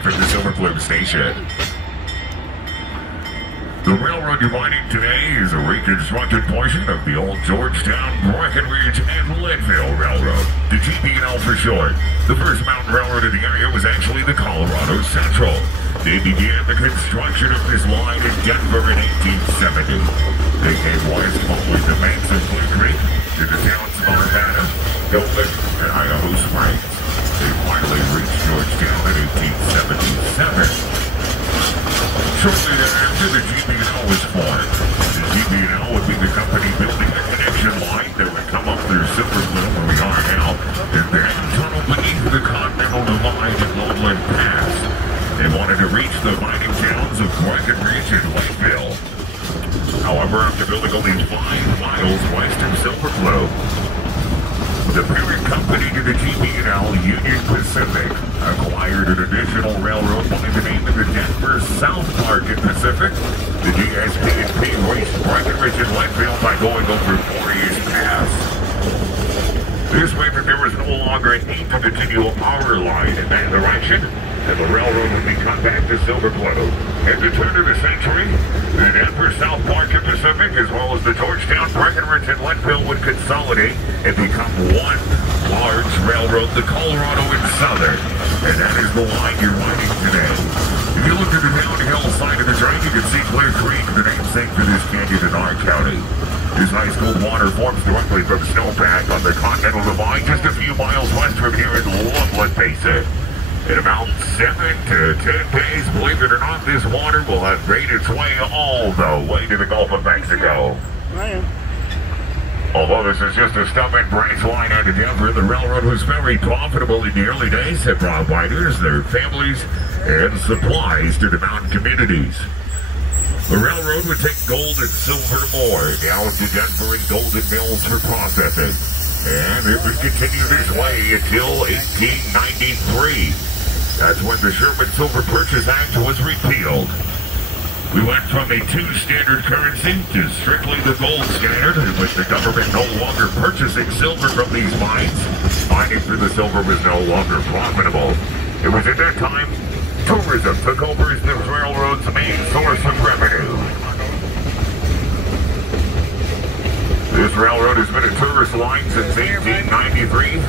from the Plume station. The railroad dividing today is a reconstructed portion of the old Georgetown, Breckenridge, and Leadville Railroad, the GP&L for short. The first mountain railroad in the area was actually the Colorado Central. They began the construction of this line in Denver in 1870. They came west following the banks of Blue Creek to the towns of Arvada, Gilbert, and Idaho Springs. They finally reached Georgetown in 1877. Shortly thereafter, the GP&L was formed. The GP&L would be the company building the connection line that would come up through Silver Plume, where we are now, and then tunnel beneath the Continental Divide at Lowland Pass. They wanted to reach the mining towns of Breckenridge and Lakeville. However, after building only 5 miles west of Silver Plume, the parent company to the GP&L, Union Pacific, acquired an additional railroad by the name of the Denver South Park and Pacific. The DSP&P reached Breckenridge and Lakeville by going over Forey's Pass. This way that there was no longer a need to continue our line in that direction, and the railroad would be cut back to Silver Plume. At the turn of the century, the Denver South Park and Pacific, as well as the Georgetown, Breckenridge, and Leadville would consolidate and become one large railroad, the Colorado and Southern. And that is the line you're riding today. If you look at the downhill side of the train, you can see Clear Creek, the namesake for this canyon in our county. This ice cold water forms directly from snowpack on the Continental Divide, just a few miles west from here in Loveland Basin. In about 7 to 10 days, believe it or not, this water will have made its way all the way to the Gulf of Mexico. Although this is just a stub-in branch line out of Denver, the railroad was very profitable in the early days. It brought miners, their families, and supplies to the mountain communities. The railroad would take gold and silver ore down to Denver and golden mills for processing. And it would continue this way until 1893. That's when the Sherman Silver Purchase Act was repealed. We went from a 2-standard currency to strictly the gold standard, in which the government no longer purchasing silver from these mines. Mining for the silver was no longer profitable. It was at that time tourism took over as the railroad's main source of revenue. This railroad has been a tourist line since 1893.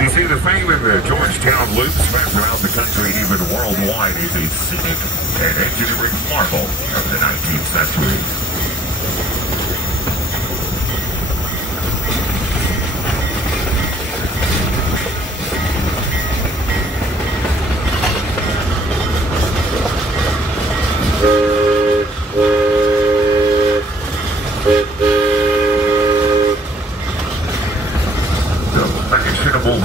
You see, the fame in the Georgetown Loop spread throughout the country and even worldwide is a scenic and engineering marvel of the 19th century.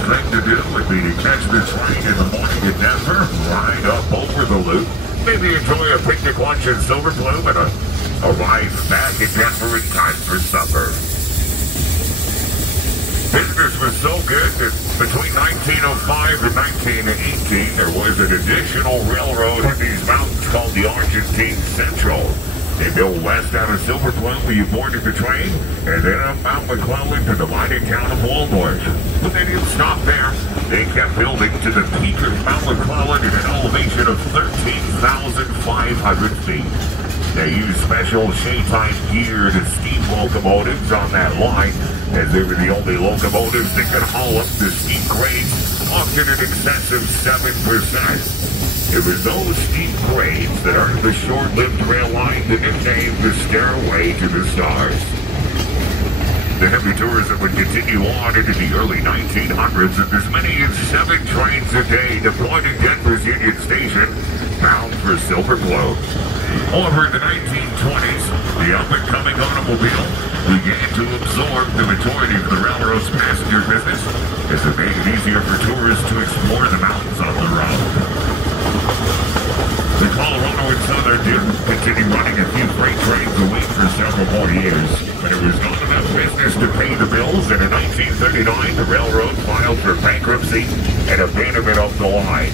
Thing to do would be to catch the train in the morning in Denver, ride up over the loop, maybe enjoy a picnic lunch in Silver Plume, and arrive back in Denver in time for supper. Business was so good that between 1905 and 1918, there was an additional railroad in these mountains called the Argentine Central. They built west out of Silver Plume where you boarded the train, and then up Mount McClellan to the mining town of Waldorf. But they didn't stop there. They kept building to the peak of Mount McClellan at an elevation of 13,500 feet. They used special Shay-type geared steam locomotives on that line, as they were the only locomotives that could haul up the steep grades, often in excess of 7%. It was those steep grades that earned the short-lived rail line the nickname the Stairway to the Stars. The heavy tourism would continue on into the early 1900s, and as many as 7 trains a day deployed in Denver's Union Station, bound for Silver Plume. However, in the 1920s, the up-and-coming automobile began to absorb the majority of the railroad's passenger business, as it made it easier for tourists to explore the mountains on the route. The Colorado and Southern did continue running a few freight trains a week for several more years, but it was not enough business to pay the bills, and in 1939, the railroad filed for bankruptcy and abandonment of the line.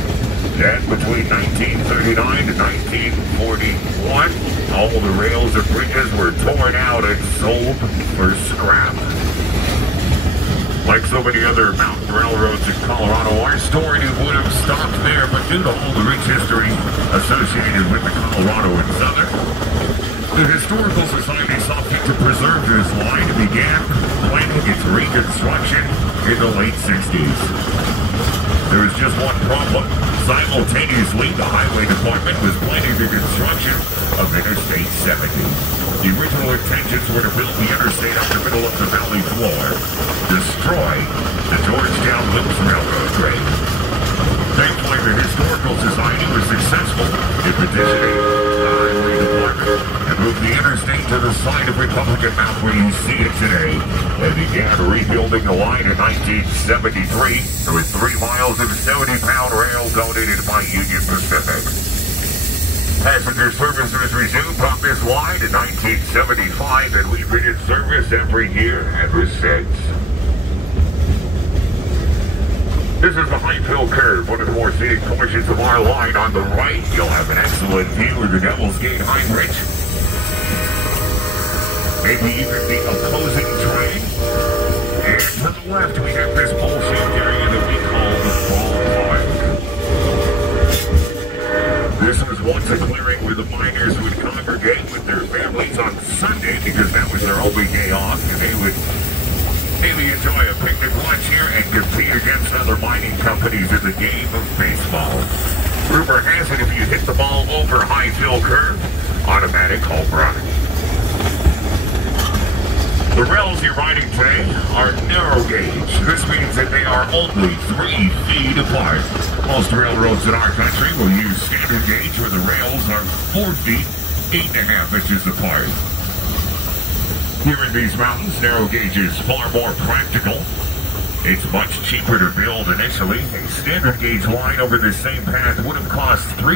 Then, between 1939 and 1941, all the rails and bridges were torn out and sold for scrap. Like so many other mountain railroads in Colorado, our story would have stopped there, but due to all the rich history associated with the Colorado and Southern, the Historical Society saw fit to preserve this line and began planning its reconstruction in the late 60s. There was just one problem. Simultaneously, the Highway Department was planning the construction of Interstate 70. The original intentions were to build the interstate up the middle of the valley floor, destroy the Georgetown Loop Railroad grade. Thankfully, the Historical Society was successful in petitioning the Highway Department and moved the interstate to the side of Republican Mount where you see it today, and began rebuilding the line in 1973 with 3 miles of 70-pound rail donated by Union Pacific. Passenger service was resumed on this line in 1975, and we've been in service every year ever since. This is the Highfield Curve, one of the more scenic portions of our line. On the right, you'll have an excellent view of the Devil's Gate High Bridge. Maybe even the opposing train. And to the left, we have this bowl-shaped area that we call the ballpark. This was once a clearing where the miners would congregate with their families on Sunday because that was their only day off, and they would maybe enjoy a picnic lunch here and compete against other mining companies in the game of baseball. Rumor has it if you hit the ball over Highfield Curve, automatic home run. The rails you're riding today are narrow gauge. This means that they are only 3 feet apart. Most railroads in our country will use standard gauge where the rails are 4 feet, 8.5 inches apart. Here in these mountains, narrow gauge is far more practical. It's much cheaper to build initially. A standard gauge line over this same path would have cost $3